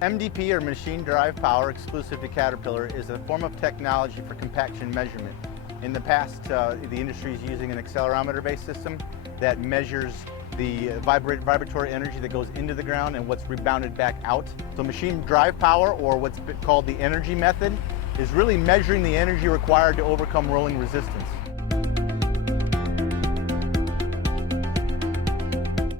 MDP, or machine drive power, exclusive to Caterpillar, is a form of technology for compaction measurement. In the past, the industry is using an accelerometer-based system that measures the vibratory energy that goes into the ground and what's rebounded back out. So machine drive power, or what's called the energy method, is really measuring the energy required to overcome rolling resistance.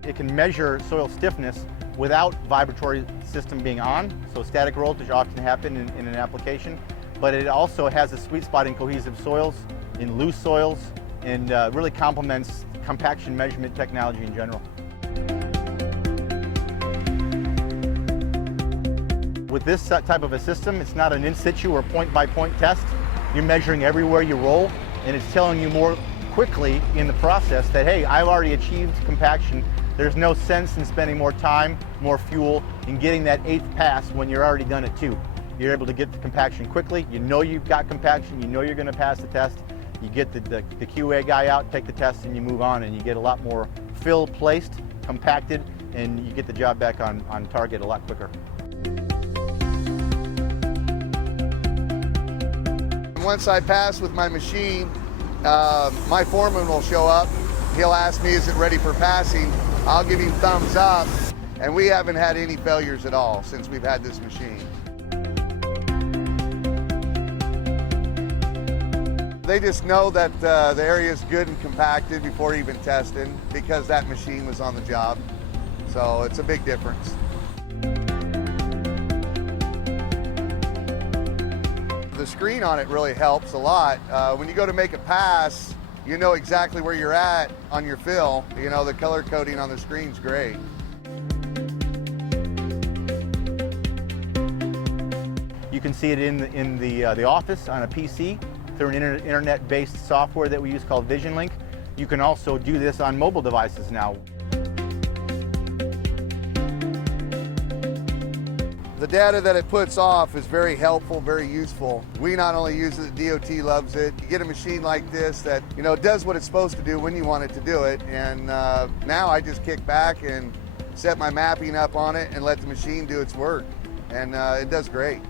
It can measure soil stiffness without vibratory system being on, so static rolls, which often happen in an application, but it also has a sweet spot in cohesive soils, in loose soils, and really complements compaction measurement technology in general. With this type of a system, it's not an in situ or point-by-point test. You're measuring everywhere you roll, and it's telling you more quickly in the process that, hey, I've already achieved compaction. There's no sense in spending more time, more fuel, in getting that 8th pass when you're already done it too. You're able to get the compaction quickly. You know you've got compaction. You know you're going to pass the test. You get the QA guy out, take the test, and you move on, and you get a lot more fill placed, compacted, and you get the job back on target a lot quicker. Once I pass with my machine, my foreman will show up. He'll ask me, is it ready for passing? I'll give him thumbs up, and we haven't had any failures at all since we've had this machine. They just know that the area is good and compacted before even testing, because that machine was on the job. So it's a big difference. The screen on it really helps a lot. When you go to make a pass, you know exactly where you're at on your fill. You know, the color coding on the screen's great. You can see it in the office on a PC through an internet-based software that we use called VisionLink. You can also do this on mobile devices now. The data that it puts off is very helpful, very useful. We not only use it, DOT loves it. You get a machine like this that, you know, does what it's supposed to do when you want it to do it. And now I just kick back and set my mapping up on it and let the machine do its work. And it does great.